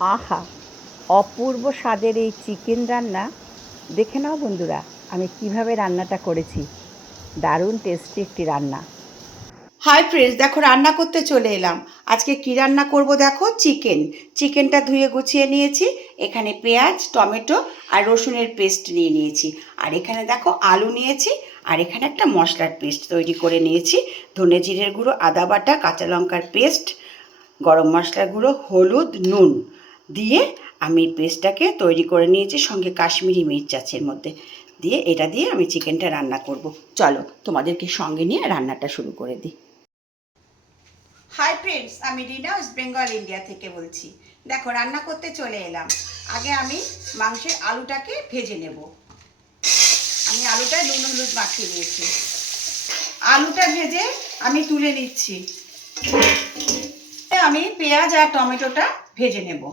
আহা! অপূর্ব স্বাদের এই চিকেন রান্না দেখে নাও বন্ধুরা, আমি কিভাবে রান্নাটা করেছি। দারুণ টেস্টি একটি রান্না। হাই ফ্রেন্ডস, দেখো রান্না করতে চলে এলাম। আজকে কি রান্না করব দেখো, চিকেনটা ধুয়ে গুছিয়ে নিয়েছি। এখানে পেঁয়াজ, টমেটো আর রসুনের পেস্ট নিয়ে নিয়েছি। আর এখানে দেখো আলু নিয়েছি। আর এখানে একটা মশলার পেস্ট তৈরি করে নিয়েছি। ধনে জিরের গুঁড়ো, আদা বাটা, কাঁচা লঙ্কার পেস্ট, গরম মশলার গুঁড়ো, হলুদ, নুন দিয়ে আমি পেস্টটাকে তৈরি করে নিয়েছি। সঙ্গে কাশ্মীরি মির্চ আছে এর মধ্যে দিয়ে, এটা দিয়ে আমি চিকেনটা রান্না করব। চলো তোমাদেরকে সঙ্গে নিয়ে রান্নাটা শুরু করে দিই। হাই ফ্রেন্ডস, আমি রিনা, ওয়েস্ট বেঙ্গল ইন্ডিয়া থেকে বলছি। দেখো রান্না করতে চলে এলাম। আগে আমি মাংসের আলুটাকে ভেজে নেব। আমি আলুটা নুন হলুদ মাখিয়ে নিয়েছি। আলুটা ভেজে আমি তুলে নিচ্ছি। আমি পেঁয়াজ আর টমেটোটা ভেজে নেব।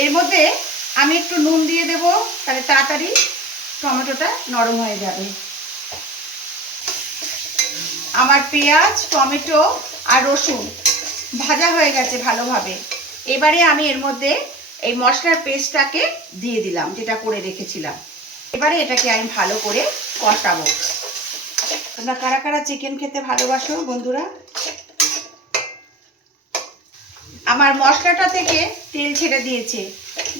এর মধ্যে আমি একটু নুন দিয়ে দেব, তাহলে তাড়াতাড়ি টমেটোটা নরম হয়ে যাবে। আমার পেঁয়াজ, টমেটো আর রসুন ভাজা হয়ে গেছে ভালোভাবে। এবারে আমি এর মধ্যে এই মশলার পেস্টটাকে দিয়ে দিলাম, যেটা করে রেখেছিলাম। এবারে এটাকে আমি ভালো করে কষাবো। তোমরা কারা কারা চিকেন খেতে ভালোবাসো বন্ধুরা? আমার মশলাটা থেকে তেল ছেড়ে দিয়েছে,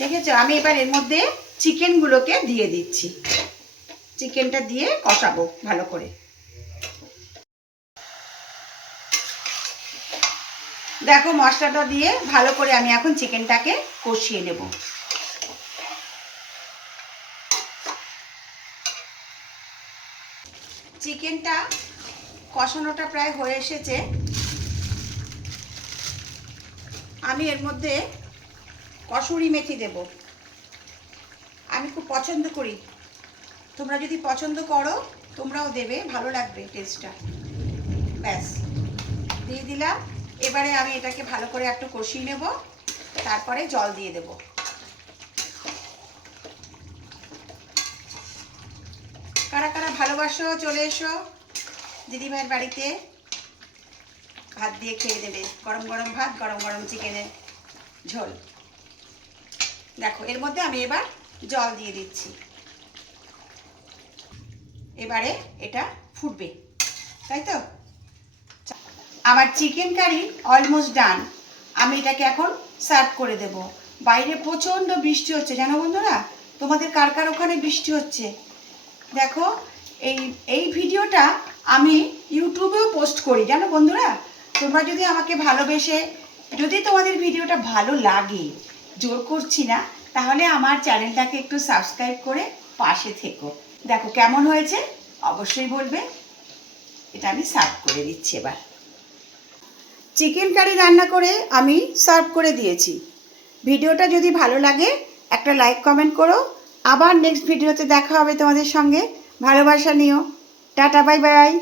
দেখেছো? আমি এবার এর মধ্যে চিকেনগুলোকে দিয়ে দিচ্ছি। চিকেনটা দিয়ে কষাবো ভালো করে। দেখো মশলাটা দিয়ে ভালো করে আমি এখন চিকেনটাকে কষিয়ে নেব। চিকেনটা কষানোটা প্রায় হয়ে এসেছে। আমি এর মধ্যে কসুরি মেথি দেব। আমি খুব পছন্দ করি, তোমরা যদি পছন্দ করো তোমরাও দেবে, ভালো লাগবে টেস্টটা। ব্যাস দিয়ে দিলাম। এবারে আমি এটাকে ভালো করে একটু কষিয়ে নেব, তারপরে জল দিয়ে দেব। কারা কারা ভালোবাসো চলে এসো দিদিভাইয়ের বাড়িতে, ভাত দিয়ে খেয়ে দেবে। গরম গরম ভাত, গরম গরম চিকেনের ঝোল। দেখো এর মধ্যে আমি এবার জল দিয়ে দিচ্ছি। এবারে এটা ফুটবে, তাই তো? আমার চিকেন কারি অলমোস্ট ডান। আমি এটাকে এখন সার্ভ করে দেব। বাইরে প্রচণ্ড বৃষ্টি হচ্ছে জানো বন্ধুরা। তোমাদের কার কার ওখানে বৃষ্টি হচ্ছে? দেখো এই এই ভিডিওটা আমি ইউটিউবেও পোস্ট করি জানো বন্ধুরা। তোমরা যদি আমাকে ভালোবেসে, যদি তোমাদের ভিডিওটা ভালো লাগে, জোর করছি না, তাহলে আমার চ্যানেলটাকে একটু সাবস্ক্রাইব করে পাশে থেকো। দেখো কেমন হয়েছে অবশ্যই বলবে। এটা আমি সার্ভ করে দিচ্ছি এবার। চিকেন কারি রান্না করে আমি সার্ভ করে দিয়েছি। ভিডিওটা যদি ভালো লাগে একটা লাইক কমেন্ট করো। আবার নেক্সট ভিডিওতে দেখা হবে তোমাদের সঙ্গে। ভালোবাসা নিও। Tata, bye bye.